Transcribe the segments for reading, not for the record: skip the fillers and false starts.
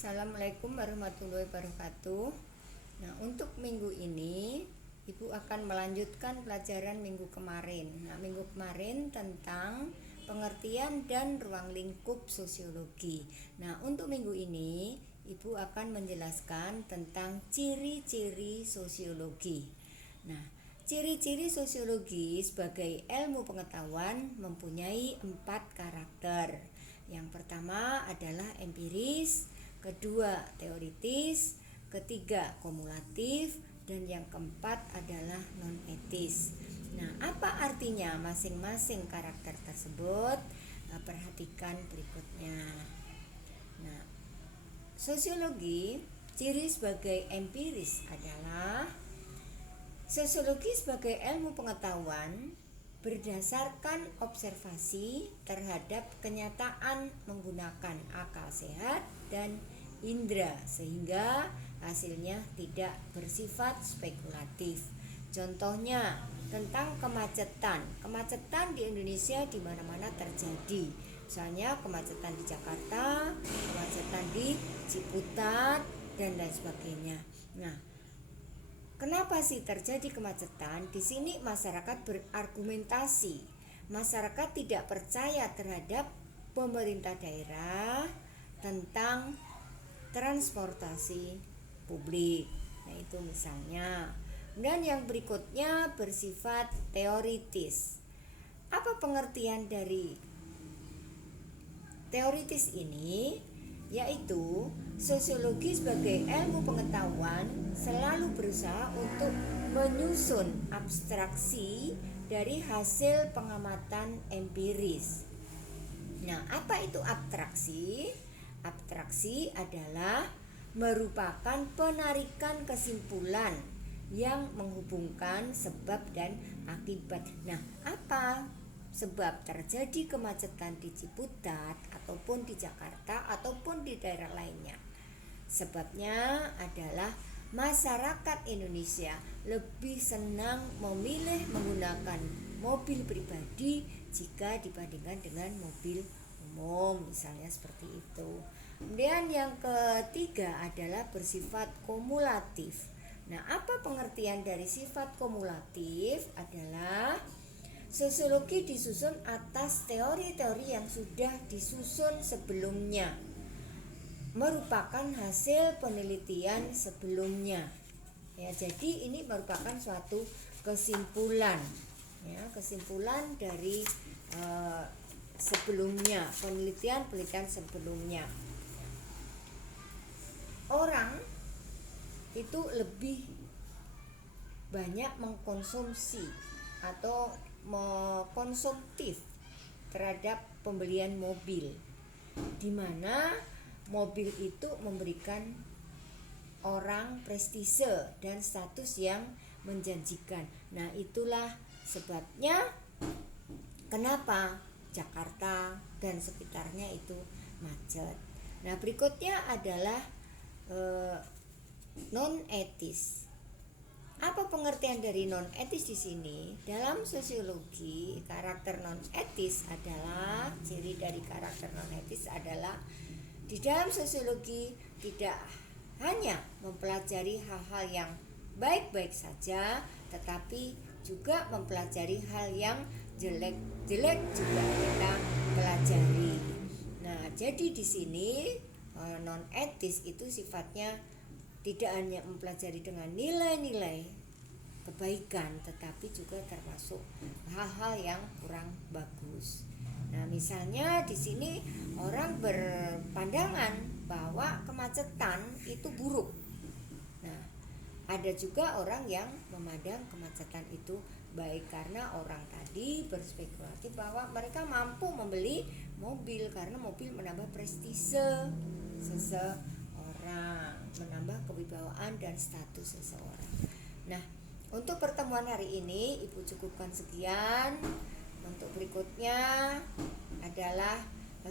Assalamualaikum warahmatullahi wabarakatuh. Nah, untuk minggu ini Ibu akan melanjutkan pelajaran minggu kemarin. Nah, minggu kemarin tentang pengertian dan ruang lingkup sosiologi. Nah, untuk minggu ini Ibu akan menjelaskan tentang ciri-ciri sosiologi. Nah, ciri-ciri sosiologi sebagai ilmu pengetahuan mempunyai 4 karakter. Yang pertama adalah empiris, kedua teoritis, ketiga kumulatif, dan yang keempat adalah non-etis. Nah, apa artinya masing-masing karakter tersebut? Nah, perhatikan berikutnya. Nah, sosiologi, ciri sebagai empiris adalah sosiologi sebagai ilmu pengetahuan berdasarkan observasi terhadap kenyataan menggunakan akal sehat dan indera sehingga hasilnya tidak bersifat spekulatif. Contohnya tentang kemacetan. Kemacetan di Indonesia di mana-mana terjadi. Misalnya kemacetan di Jakarta, kemacetan di Ciputat dan lain sebagainya. Nah, kenapa sih terjadi kemacetan? Di sini masyarakat berargumentasi. Masyarakat tidak percaya terhadap pemerintah daerah tentang transportasi publik. Nah, itu misalnya. Dan yang berikutnya bersifat teoritis. Apa pengertian dari teoritis ini? Yaitu sosiologi sebagai ilmu pengetahuan selalu berusaha untuk menyusun abstraksi dari hasil pengamatan empiris. Nah, apa itu abstraksi? Abstraksi adalah merupakan penarikan kesimpulan yang menghubungkan sebab dan akibat. Nah, apa sebab terjadi kemacetan di Ciputat ataupun di Jakarta ataupun di daerah lainnya? Sebabnya adalah masyarakat Indonesia lebih senang memilih menggunakan mobil pribadi jika dibandingkan dengan mobil umum, misalnya seperti itu. Kemudian yang ketiga adalah bersifat kumulatif. Nah, apa pengertian dari sifat kumulatif? Adalah sosiologi disusun atas teori-teori yang sudah disusun sebelumnya, merupakan hasil penelitian sebelumnya. Ya, jadi ini merupakan suatu kesimpulan, ya, kesimpulan dari sebelumnya, penelitian sebelumnya. Orang itu lebih banyak mengkonsumsi atau konsumtif terhadap pembelian mobil, di mana mobil itu memberikan orang prestise dan status yang menjanjikan. Nah, itulah sebabnya kenapa Jakarta dan sekitarnya itu macet. Nah, berikutnya adalah non-etis. Apa pengertian dari non-etis di sini? Dalam sosiologi, karakter non-etis adalah ciri dari karakter non-etis adalah di dalam sosiologi tidak hanya mempelajari hal-hal yang baik-baik saja, tetapi juga mempelajari hal yang jelek-jelek juga kita pelajari. Nah, jadi di sini non-etis itu sifatnya tidak hanya mempelajari dengan nilai-nilai kebaikan, tetapi juga termasuk hal-hal yang kurang bagus. Nah, misalnya di sini orang berpandangan bahwa kemacetan itu buruk. Nah, ada juga orang yang memandang kemacetan itu baik karena orang tadi berspekulatif bahwa mereka mampu membeli mobil karena mobil menambah prestise seseorang, menambah kewibawaan dan status seseorang. Nah, untuk pertemuan hari ini Ibu cukupkan sekian. Untuk berikutnya adalah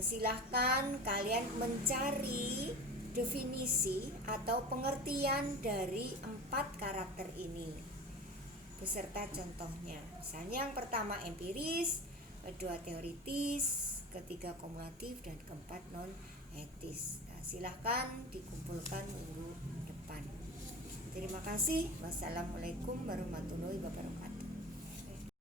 silahkan kalian mencari definisi atau pengertian dari 4 karakter ini beserta contohnya. Misalnya yang pertama empiris, kedua teoritis, ketiga kumulatif, dan keempat non-etis. Nah, silahkan dikumpulkan minggu depan. Terima kasih. Wassalamualaikum warahmatullahi wabarakatuh.